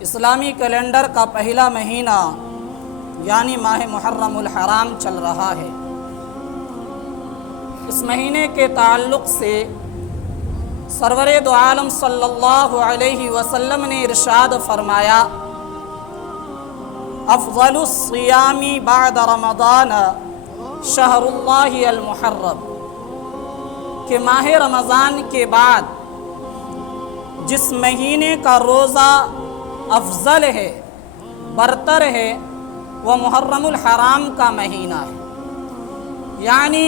اسلامی کیلنڈر کا پہلا مہینہ یعنی ماہ محرم الحرام چل رہا ہے۔ اس مہینے کے تعلق سے سرور دو عالم صلی اللہ علیہ وسلم نے ارشاد فرمایا، افضل الصیام بعد رمضان شہر اللہ المحرم، کہ ماہ رمضان کے بعد جس مہینے کا روزہ افضل ہے، برتر ہے، وہ محرم الحرام کا مہینہ ہے۔ یعنی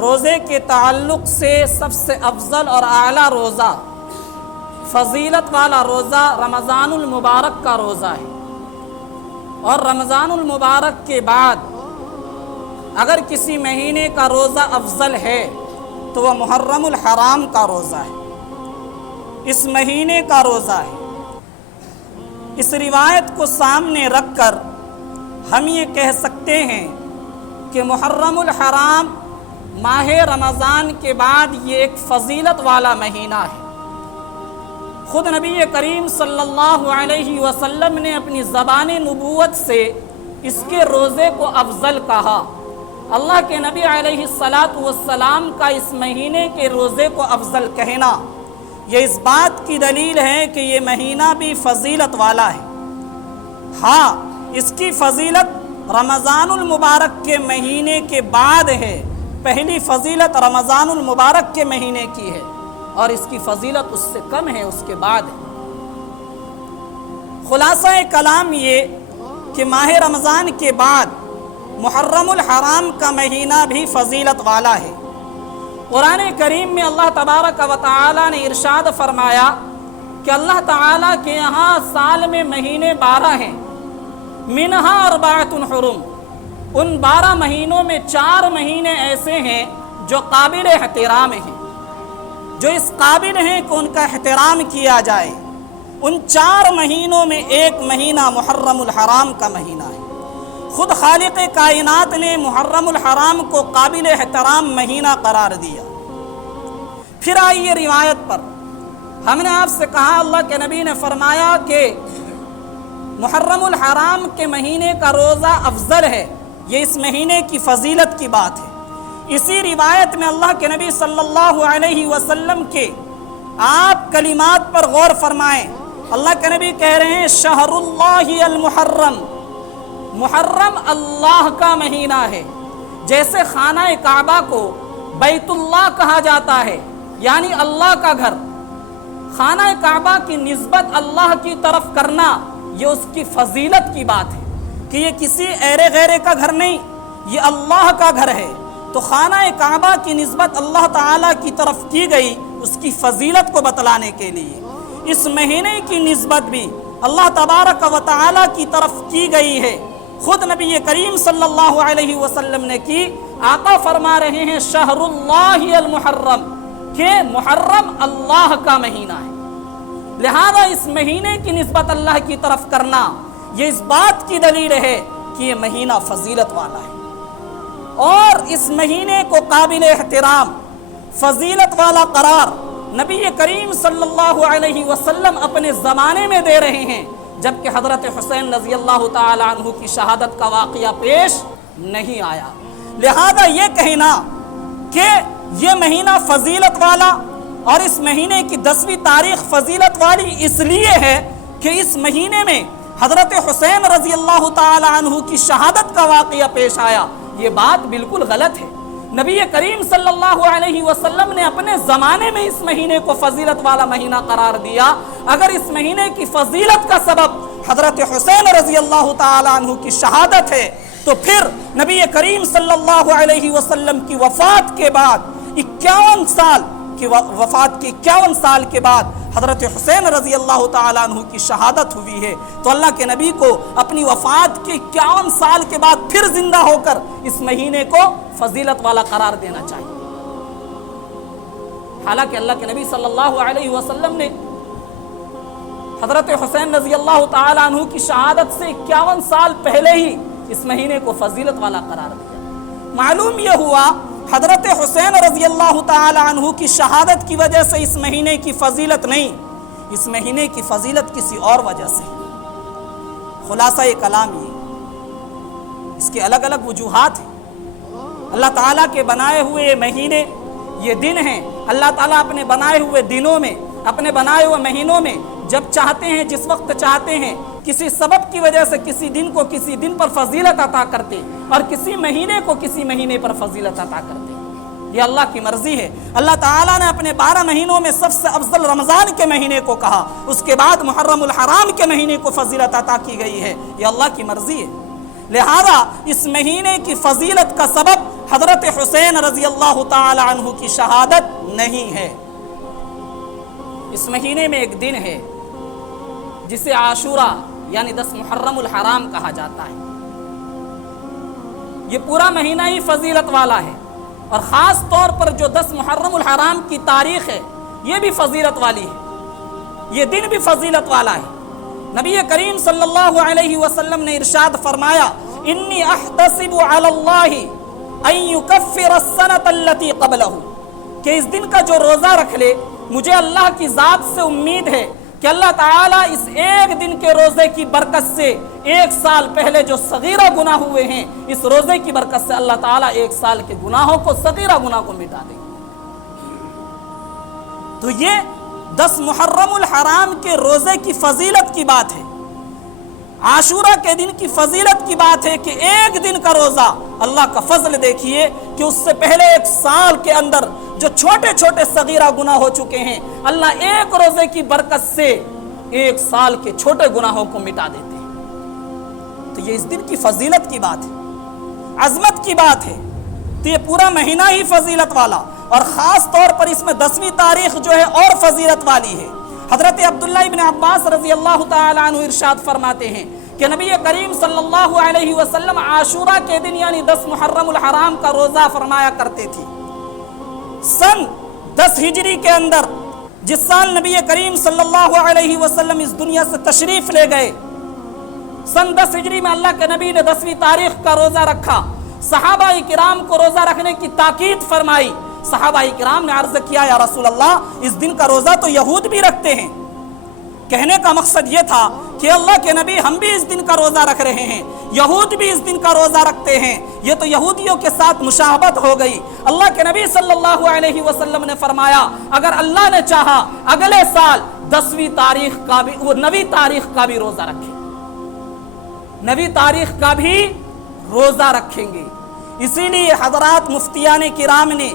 روزے کے تعلق سے سب سے افضل اور اعلیٰ روزہ، فضیلت والا روزہ رمضان المبارک کا روزہ ہے۔ اور رمضان المبارک کے بعد اگر کسی مہینے کا روزہ افضل ہے تو وہ محرم الحرام کا روزہ ہے، اس مہینے کا روزہ ہے۔ اس روایت کو سامنے رکھ کر ہم یہ کہہ سکتے ہیں کہ محرم الحرام ماہ رمضان کے بعد یہ ایک فضیلت والا مہینہ ہے۔ خود نبی کریم صلی اللہ علیہ وسلم نے اپنی زبان نبوت سے اس کے روزے کو افضل کہا۔ اللہ کے نبی علیہ السلام کا اس مہینے کے روزے کو افضل کہنا یہ اس بات کی دلیل ہے کہ یہ مہینہ بھی فضیلت والا ہے۔ ہاں، اس کی فضیلت رمضان المبارک کے مہینے کے بعد ہے۔ پہلی فضیلت رمضان المبارک کے مہینے کی ہے اور اس کی فضیلت اس سے کم ہے، اس کے بعد ہے۔ خلاصہ کلام یہ کہ ماہ رمضان کے بعد محرم الحرام کا مہینہ بھی فضیلت والا ہے۔ قرآن کریم میں اللہ تبارک و تعالی نے ارشاد فرمایا کہ اللہ تعالیٰ کے یہاں سال میں مہینے 12 ہیں، منہا اربعۃ حرم، ان 12 مہینوں میں 4 مہینے ایسے ہیں جو قابل احترام ہیں، جو اس قابل ہیں کہ ان کا احترام کیا جائے۔ ان 4 مہینوں میں ایک مہینہ محرم الحرام کا مہینہ ہے۔ خود خالق کائنات نے محرم الحرام کو قابل احترام مہینہ قرار دیا۔ پھر آئیے روایت پر، ہم نے آپ سے کہا اللہ کے نبی نے فرمایا کہ محرم الحرام کے مہینے کا روزہ افضل ہے، یہ اس مہینے کی فضیلت کی بات ہے۔ اسی روایت میں اللہ کے نبی صلی اللہ علیہ وسلم کے آپ کلمات پر غور فرمائیں۔ اللہ کے نبی کہہ رہے ہیں شہر اللہ المحرم، محرم اللہ کا مہینہ ہے۔ جیسے خانہ کعبہ کو بیت اللہ کہا جاتا ہے، یعنی اللہ کا گھر، خانہ کعبہ کی نسبت اللہ کی طرف کرنا یہ اس کی فضیلت کی بات ہے کہ یہ کسی ایرے غیرے کا گھر نہیں، یہ اللہ کا گھر ہے۔ تو خانہ کعبہ کی نسبت اللہ تعالیٰ کی طرف کی گئی اس کی فضیلت کو بتلانے کے لیے۔ اس مہینے کی نسبت بھی اللہ تبارک و تعالیٰ کی طرف کی گئی ہے، خود نبی کریم صلی اللہ علیہ وسلم نے کی۔ آقا فرما رہے ہیں شہر اللہ المحرم، کہ محرم اللہ کا مہینہ ہے، لہذا اس مہینے کی نسبت اللہ کی طرف کرنا یہ اس بات کی دلیل ہے کہ یہ مہینہ فضیلت والا ہے۔ اور اس مہینے کو قابل احترام، فضیلت والا قرار نبی کریم صلی اللہ علیہ وسلم اپنے زمانے میں دے رہے ہیں، جبکہ حضرت حسین رضی اللہ تعالی عنہ کی شہادت کا واقعہ پیش نہیں آیا۔ لہذا یہ کہنا کہ یہ مہینہ فضیلت والا اور اس مہینے کی 10ویں تاریخ فضیلت والی اس لیے ہے کہ اس مہینے میں حضرت حسین رضی اللہ تعالی عنہ کی شہادت کا واقعہ پیش آیا، یہ بات بالکل غلط ہے۔ نبی کریم صلی اللہ علیہ وسلم نے اپنے زمانے میں اس مہینے کو فضیلت والا مہینہ قرار دیا۔ اگر اس مہینے کی فضیلت کا سبب حضرت حسین رضی اللہ تعالی عنہ کی شہادت ہے تو پھر نبی کریم صلی اللہ علیہ وسلم کی وفات کے بعد 51 سال کی وفات کے 51 سال کے بعد حضرت حسین رضی اللہ تعالیٰ عنہ کی شہادت ہوئی ہے، تو اللہ کے نبی کو اپنی وفات کے 51 سال کے بعد پھر زندہ ہو کر اس مہینے کو فضیلت والا قرار دینا چاہیے۔ حالانکہ اللہ کے نبی صلی اللہ علیہ وسلم نے حضرت حسین رضی اللہ تعالیٰ عنہ کی شہادت سے 51 سال پہلے ہی اس مہینے کو فضیلت والا قرار دیا۔ معلوم یہ ہوا حضرت حسین رضی اللہ تعالی عنہ کی شہادت کی وجہ سے اس مہینے کی فضیلت نہیں، اس مہینے کی فضیلت کسی اور وجہ سے. خلاصہ کلام یہ، اس کے الگ الگ وجوہات ہیں. اللہ تعالیٰ کے بنائے ہوئے مہینے یہ دن ہیں. اللہ تعالیٰ اپنے بنائے ہوئے دنوں میں، اپنے بنائے ہوئے مہینوں میں جب چاہتے ہیں، جس وقت چاہتے ہیں، کسی سبب کی وجہ سے کسی دن کو کسی دن پر فضیلت عطا کرتے اور کسی مہینے کو کسی مہینے پر فضیلت عطا کرتے. یہ اللہ کی مرضی ہے. اللہ تعالیٰ نے اپنے 12 مہینوں میں سب سے افضل رمضان کے مہینے کو کہا، اس کے بعد محرم الحرام کے مہینے کو فضیلت عطا کی گئی ہے. یہ اللہ کی مرضی ہے. لہذا اس مہینے کی فضیلت کا سبب حضرت حسین رضی اللہ تعالی عنہ کی شہادت نہیں ہے. اس مہینے میں ایک دن ہے جسے عاشورہ یعنی 10 محرم الحرام کہا جاتا ہے. یہ پورا مہینہ ہی فضیلت والا ہے، اور خاص طور پر جو 10 محرم الحرام کی تاریخ ہے یہ بھی فضیلت والی ہے. یہ دن بھی فضیلت والا ہے. نبی کریم صلی اللہ علیہ وسلم نے ارشاد فرمایا، انی احتسب علی اللہ ان یکفر السنۃ التي قبلہ، کہ اس دن کا جو روزہ رکھ لے مجھے اللہ کی ذات سے امید ہے کہ اللہ تعالیٰ اس ایک دن کے روزے کی برکت سے 1 سال پہلے جو صغیرہ گناہ ہوئے ہیں، اس روزے کی برکت سے اللہ تعالیٰ 1 سال کے گناہوں کو، صغیرہ گناہ کو مٹا دے. تو یہ 10 محرم الحرام کے روزے کی فضیلت کی بات ہے. عاشورہ کے دن کی فضیلت کی بات ہے کہ ایک دن کا روزہ، اللہ کا فضل دیکھیے کہ اس سے پہلے 1 سال کے اندر جو چھوٹے چھوٹے صغیرہ گناہ ہو چکے ہیں، اللہ ایک روزے کی برکت سے 1 سال کے چھوٹے گناہوں کو مٹا دیتے ہیں. تو یہ اس دن کی فضیلت کی بات ہے، عظمت کی بات ہے. تو یہ پورا مہینہ ہی فضیلت والا، اور خاص طور پر اس میں 10ویں تاریخ جو ہے اور فضیلت والی ہے. حضرت عبداللہ ابن عباس رضی اللہ تعالی عنہ ارشاد فرماتے ہیں کہ نبی کریم صلی اللہ علیہ وسلم عاشورہ کے دن یعنی 10 محرم الحرام کا روزہ فرمایا کرتے تھے. سن 10 ہجری کے اندر، جس سال نبی کریم صلی اللہ علیہ وسلم اس دنیا سے تشریف لے گئے، سن 10 ہجری میں اللہ کے نبی نے 10ویں تاریخ کا روزہ رکھا. صحابہ کرام کو روزہ رکھنے کی تاکید فرمائی. صحابہ کرام نے عرض کیا، یا رسول اللہ، اس دن کا روزہ تو یہود بھی رکھتے ہیں. کہنے کا مقصد یہ تھا کہ اللہ کے نبی ہم بھی اس دن کا روزہ رکھ رہے ہیں، یہود بھی اس دن کا روزہ رکھتے ہیں، یہ تو یہودیوں کے ساتھ مشابہت ہو گئی. اللہ کے نبی صلی اللہ علیہ وسلم نے فرمایا، اگر اللہ نے چاہا اگلے سال 10ویں تاریخ کا بھی، وہ 9ویں تاریخ کا بھی روزہ رکھیں، 9ویں تاریخ کا بھی روزہ رکھیں گے. اسی لیے حضرات مفتیان کرام نے،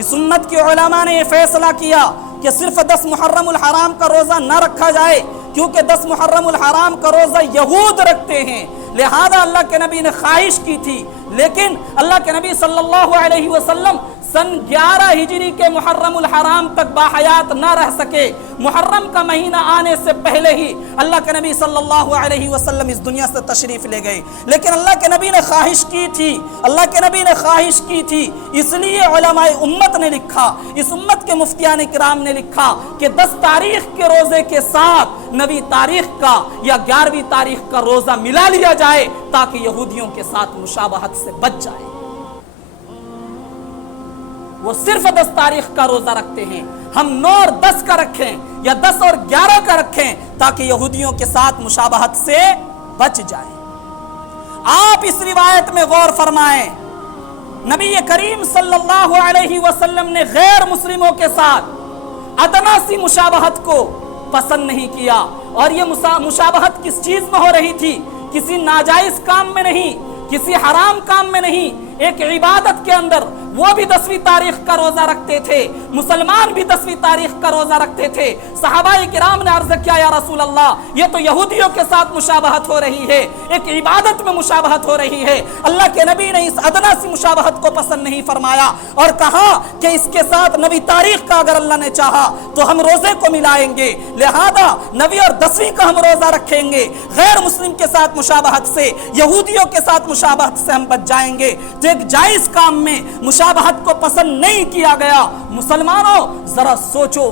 اس امت کے علماء نے یہ فیصلہ کیا کہ صرف 10 محرم الحرام کا روزہ نہ رکھا جائے، کیونکہ 10 محرم الحرام کا روزہ یہود رکھتے ہیں. لہذا اللہ کے نبی نے خواہش کی تھی، لیکن اللہ کے نبی صلی اللہ علیہ وسلم سن 11 ہجری کے محرم الحرام تک باحیات نہ رہ سکے. محرم کا مہینہ آنے سے پہلے ہی اللہ کے نبی صلی اللہ علیہ وسلم اس دنیا سے تشریف لے گئے. لیکن اللہ کے نبی نے خواہش کی تھی، اللہ کے نبی نے خواہش کی تھی، اس لیے علماء امت نے لکھا، اس امت کے مفتیان کرام نے لکھا کہ 10 تاریخ کے روزے کے ساتھ 9ویں تاریخ کا یا 11ویں تاریخ کا روزہ ملا لیا جائے تاکہ یہودیوں کے ساتھ مشابہت سے بچ جائے. وہ صرف 10 تاریخ کا روزہ رکھتے ہیں، ہم 9 اور 10 کا رکھیں یا 10 اور 11 کا رکھیں تاکہ یہودیوں کے ساتھ مشابہت سے بچ جائیں. آپ اس روایت میں غور فرمائیں، نبی کریم صلی اللہ علیہ وسلم نے غیر مسلموں کے ساتھ ادنا سی مشابہت کو پسند نہیں کیا. اور یہ مشابہت کس چیز میں ہو رہی تھی؟ کسی ناجائز کام میں نہیں، کسی حرام کام میں نہیں، ایک عبادت کے اندر. وہ بھی 10ویں تاریخ کا روزہ رکھتے تھے، مسلمان بھی 10ویں تاریخ کا روزہ رکھتے تھے. صحابہ کرام نے عرض کیا، یا رسول اللہ، یہ تو یہودیوں کے ساتھ مشابہت ہو رہی ہے، ایک عبادت میں مشابہت ہو رہی ہے. اللہ کے نبی نے اس ادنا سی مشابہت کو پسند نہیں فرمایا اور کہا کہ اس کے ساتھ 9ویں تاریخ کا اگر اللہ نے چاہا تو ہم روزے کو ملائیں گے، لہذا 9ویں اور 10ویں کا ہم روزہ رکھیں گے. غیر مسلم کے ساتھ مشابہت سے، یہودیوں کے ساتھ مشابہت سے ہم بچ جائیں گے. جو ایک جائز کام میں مشابہت کو پسند نہیں کیا گیا. مسلمانوں ذرا سوچو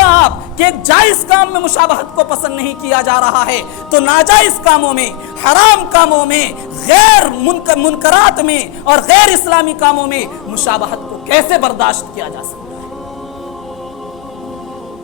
آپ کہ ایک جائز کام میں مشابہت کو پسند نہیں کیا جا رہا ہے تو ناجائز کاموں میں، حرام کاموں میں، غیر منکرات میں اور غیر اسلامی کاموں میں مشابہت کو کیسے برداشت کیا جا سکتا ہے؟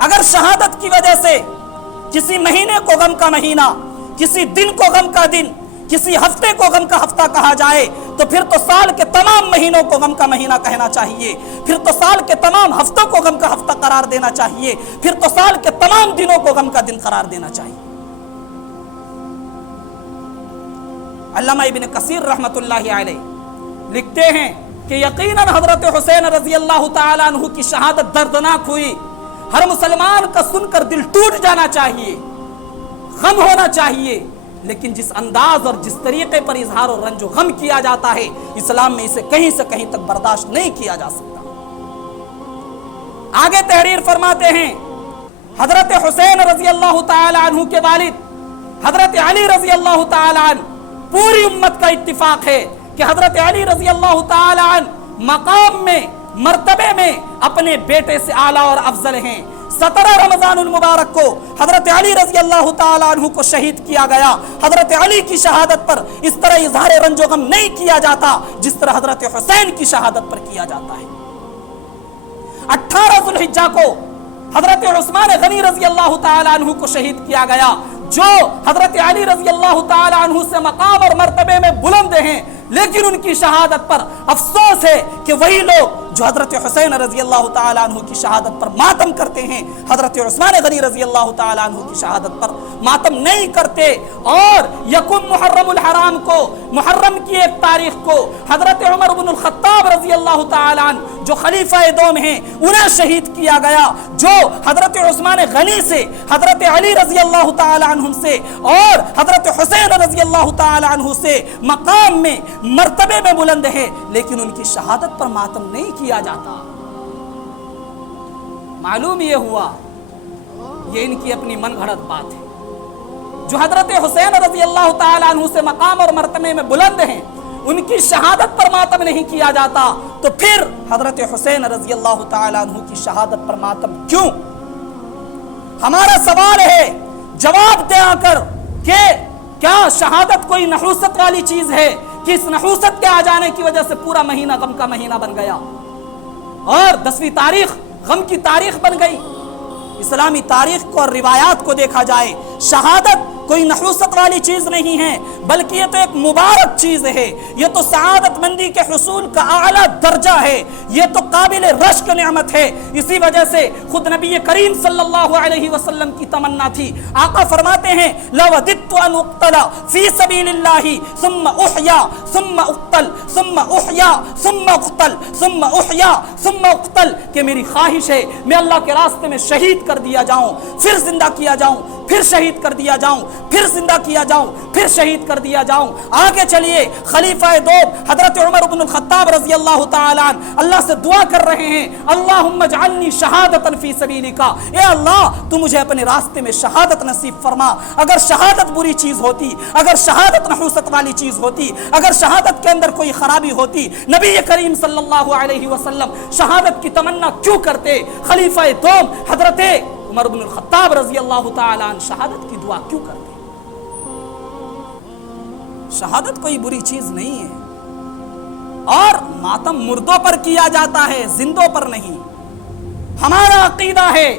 اگر شہادت کی وجہ سے کسی مہینے کو غم کا مہینہ، کسی دن کو غم کا دن، کسی ہفتے کو غم کا ہفتہ کہا جائے تو پھر تو سال کے تمام مہینوں کو غم کا مہینہ کہنا چاہیے، پھر تو سال کے تمام ہفتوں کو غم کا ہفتہ قرار دینا چاہیے، پھر تو سال کے تمام دنوں کو غم کا دن قرار دینا چاہیے۔ علامہ ابن کثیر رحمۃ اللہ علیہ لکھتے ہیں کہ یقیناً حضرت حسین رضی اللہ تعالیٰ عنہ کی شہادت دردناک ہوئی، ہر مسلمان کا سن کر دل ٹوٹ جانا چاہیے، غم ہونا چاہیے، لیکن جس انداز اور جس طریقے پر اظہار و رنج و غم کیا جاتا ہے، اسلام میں اسے کہیں سے کہیں تک برداشت نہیں کیا جا سکتا۔ آگے تحریر فرماتے ہیں حضرت حسین رضی اللہ تعالی عنہ کے والد حضرت علی رضی اللہ تعالی عنہ، پوری امت کا اتفاق ہے کہ حضرت علی رضی اللہ تعالی عنہ مقام میں، مرتبے میں اپنے بیٹے سے اعلیٰ اور افضل ہیں۔ 17 رمضان المبارک کو حضرت علی رضی اللہ تعالیٰ عنہ کو شہید کیا گیا۔ حضرت علی کی شہادت پر اس طرح اظہار رنج و غم نہیں کیا جاتا جس طرح حضرت حسین کی شہادت پر کیا جاتا ہے۔ 18 ذو الحجہ کو حضرت عثمان غنی رضی اللہ تعالیٰ عنہ کو شہید کیا گیا، جو حضرت علی رضی اللہ تعالیٰ عنہ سے مقام اور مرتبے میں بلند ہیں، لیکن ان کی شہادت پر افسوس ہے کہ وہی لوگ جو حضرت حسین رضی اللہ تعالیٰ عنہ کی شہادت پر ماتم کرتے ہیں، حضرت عثمان غنی رضی اللہ تعالیٰ عنہ کی شہادت پر ماتم نہیں کرتے۔ اور یکم محرم الحرام کو، محرم کی 1 تاریخ کو حضرت عمر بن الخطاب رضی اللہ تعالیٰ عنہ جو خلیفہ دوم ہیں انہیں شہید کیا گیا، جو حضرت عثمان غنی سے، حضرت علی رضی اللہ تعالیٰ عنہ سے اور حضرت حسین رضی اللہ تعالیٰ عنہ سے مقام میں، مرتبے میں بلند ہے، لیکن ان کی شہادت پر ماتم نہیں کیا جاتا۔ معلوم یہ ہوا یہ ان کی اپنی من گھڑت بات ہے۔ جو حضرت حسین رضی اللہ تعالیٰ عنہ سے مقام اور مرتبے میں بلند ہیں، ان کی شہادت پر ماتم نہیں کیا جاتا، تو پھر حضرت حسین رضی اللہ تعالیٰ عنہ کی شہادت پر ماتم کیوں؟ ہمارا سوال ہے، جواب دے آ کر کہ کیا شہادت کوئی نحوست والی چیز ہے کہ اس نحوست کے آ جانے کی وجہ سے پورا مہینہ غم کا مہینہ بن گیا اور 10ویں تاریخ غم کی تاریخ بن گئی؟ اسلامی تاریخ کو اور روایات کو دیکھا جائے، شہادت کوئی نحوست والی چیز نہیں ہے، بلکہ یہ تو ایک مبارک چیز ہے، یہ تو سعادت مندی کے حصول کا اعلیٰ درجہ ہے، یہ تو قابل رشک نعمت ہے۔ اسی وجہ سے خود نبی کریم صلی اللہ علیہ وسلم کی تمنا تھی، آقا فرماتے ہیں لَوَدِدْتُ أَنْ أُقْتَلَ فِي سَبِيلِ اللَّهِ ثُمَّ أُحْيَا ثُمَّ أُقْتَلْ ثُمَّ أُحْيَا ثُمَّ أُقْتَلْ ثُمَّ أُحْيَا ثُمَّ أُقْتَلْ، کہ میری خواہش ہے میں اللہ کے راستے میں شہید کر دیا جاؤں، پھر زندہ کیا جاؤں، پھر شہید کر دیا جاؤں، پھر زندہ کیا جاؤں، پھر شہید کر دیا جاؤں۔ آگے چلیے، خلیفہ دوم حضرت عمر بن الخطاب رضی اللہ تعالیٰ عنہ اللہ سے دعا کر رہے ہیں، اللہم اجعلنی شہادتا فی سبیلک، اے اللہ تو مجھے اپنے راستے میں شہادت نصیب فرما۔ اگر شہادت بری چیز ہوتی، اگر شہادت نحوست والی چیز ہوتی، اگر شہادت کے اندر کوئی خرابی ہوتی، نبی کریم صلی اللہ علیہ وسلم شہادت کی تمنا کیوں کرتے؟ خلیفہ دوم حضرت عمر بن الخطاب رضی اللہ تعالیٰ عنہ شہادت کی دعا کیوں کرتے؟ شہادت کوئی بری چیز نہیں ہے، اور ماتم مردوں پر کیا جاتا ہے، زندوں پر نہیں۔ ہمارا عقیدہ ہے،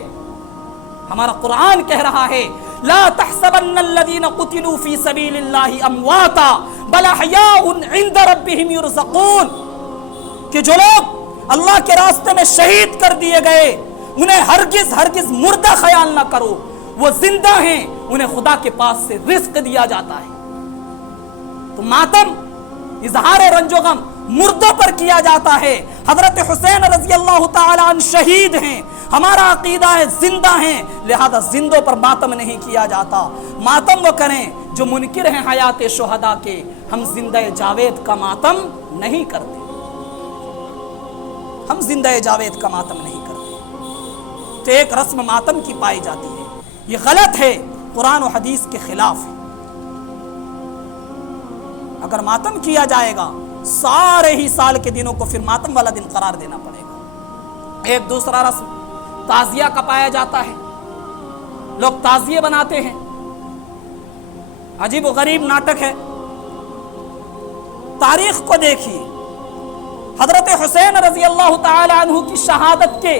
ہمارا قرآن کہہ رہا ہے لا تحسبن الذين قتلوا في سبيل الله امواتا بل احياء عند ربهم يرزقون، کہ جو لوگ اللہ کے راستے میں شہید کر دیے گئے انہیں ہرگز ہرگز مردہ خیال نہ کرو، وہ زندہ ہیں، انہیں خدا کے پاس سے رزق دیا جاتا ہے۔ تو ماتم، اظہار رنج و غم مردوں پر کیا جاتا ہے۔ حضرت حسین رضی اللہ تعالیٰ عنہ شہید ہیں، ہمارا عقیدہ ہے زندہ ہیں، لہذا زندوں پر ماتم نہیں کیا جاتا۔ ماتم وہ کریں جو منکر ہیں حیات شہداء کے، ہم زندہ جاوید کا ماتم نہیں کرتے، ہم زندہ جاوید کا ماتم نہیں کرتے۔ تو ایک رسم ماتم کی پائی جاتی ہے، یہ غلط ہے، قرآن و حدیث کے خلاف ہے۔ اگر ماتم کیا جائے گا سارے ہی سال کے دنوں کو پھر ماتم والا دن قرار دینا پڑے گا۔ ایک دوسرا رسم تعزیہ کا پایا جاتا ہے، لوگ تعزیے بناتے ہیں، عجیب و غریب ناٹک ہے۔ تاریخ کو دیکھیے، حضرت حسین رضی اللہ تعالی عنہ کی شہادت کے